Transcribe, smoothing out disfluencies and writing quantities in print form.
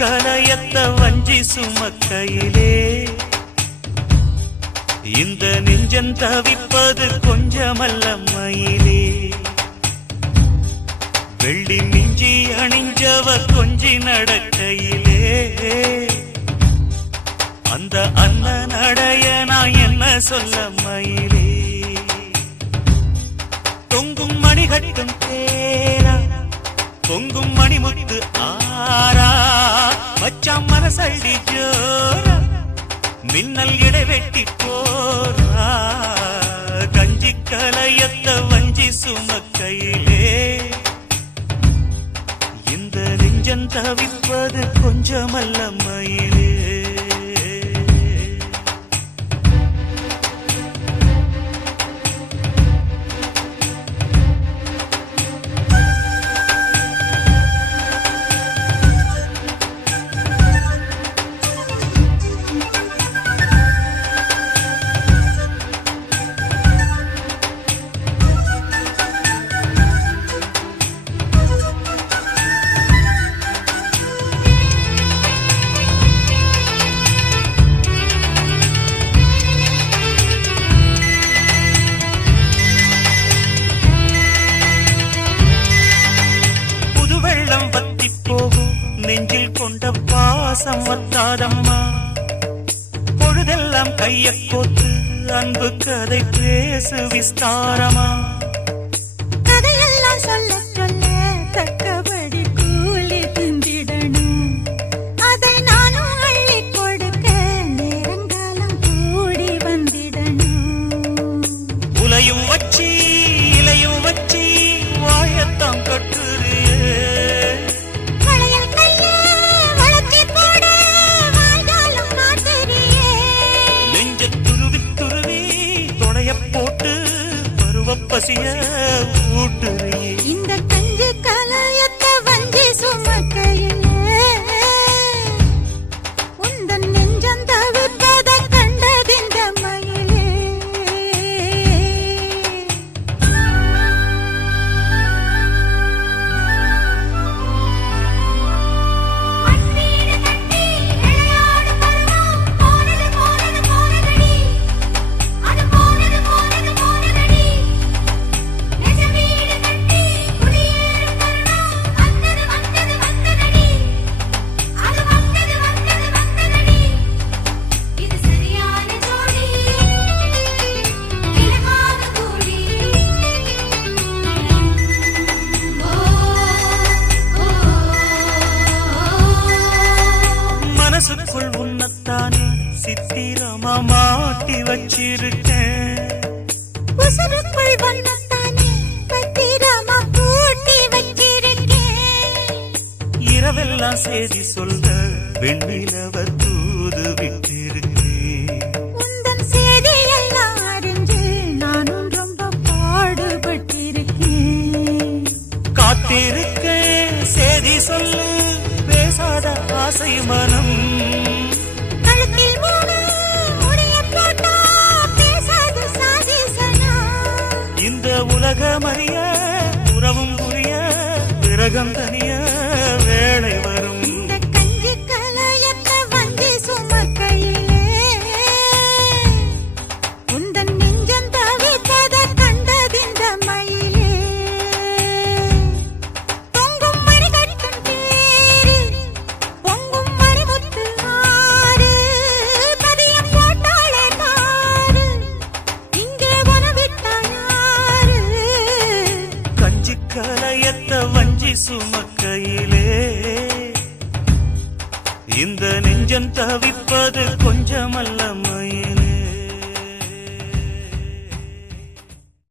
கலயத்த வஞ்சி சுமக்கையிலே இந்த நெஞ்சம் தவிப்பது கொஞ்சமல்ல மயிலே. வெள்ளி மிஞ்சி அணிஞ்சவ கொஞ்சி நடக்கையிலே அந்த அண்ணன் அடைய நான் என்ன சொல்ல மயிலே. தொங்கும் மணிகட்டும் தேரா பொங்கும் மணிமுத்து ஆரா மச்சான் மனசள்ளி ஜோரா மின்னல் இடைவெட்டி போரா கஞ்சி கலயத்த வஞ்சி சுமக்கையிலே இந்த நெஞ்சம் தவிப்பது கொஞ்சமல்ல மயிலே. நெஞ்சில் கொண்ட பாசம் வத்தாதம்மா பொழுதெல்லாம் கைய கோத்து அன்பு கதை பேசு விஸ்தாரமா. கதையெல்லாம் சொல்ல சொல்ல தக்கபடி கூலி திந்திடணும் அதை நானும் அள்ளி கொடுக்க நேரங்காலம் கூடி வந்திடணும். உலையும் வச்சி இலையும் வச்சி வாழத்தான் கட்டுறியே போட்டு பருவ பசிய ஊட்டுறியே. இந்த கஞ்சி கலயத்த வஞ்சி சுமக்கையிலே உந்தன் நெஞ்சம் தவிப்பத கண்டதிந்த மயிலே. மனசுக்குள் உன்னத்தானே சித்திரமா மாட்டி வச்சிருக்கேன். உசுருக்குள் வண்ணத்தானே பத்திரமா பூட்டி வச்சிருக்கேன். இரவெல்லாம் செய்தி சொல்ல வெண்ணிலவ தூது விட்டிருக்கேன். உந்தன் செய்தியெல்லாம் அறிஞ்சு நானும் ரொம்ப பாடுபட்டிருக்கேன். காத்திருக்கேன் செய்தி சொல்லு பேசாத ஆசை மனம். கழுத்தில் மூணு முடிய போட்டா பேசாது சாதிசனா. இந்த உலகம் அறிய உறவும் புரிய விரகம் தனிய வேளை வரும். இந்த கஞ்சி கலயத்த வஞ்சி சுமக்கையிலே உந்தன் நெஞ்சம் தவிப்பத கண்டதிந்த மயிலே. தொங்கும் மணிகட்டும் தேரு பொங்கும் மணிமுத்து ஆறு பதியம் போட்டாளே பாரு இங்கே உனவிட்டா யாரு. கஞ்சி கலயத்த வஞ்சி சுமக்கையிலே இந்த நெஞ்சம் தவிப்பது கொஞ்சமல்ல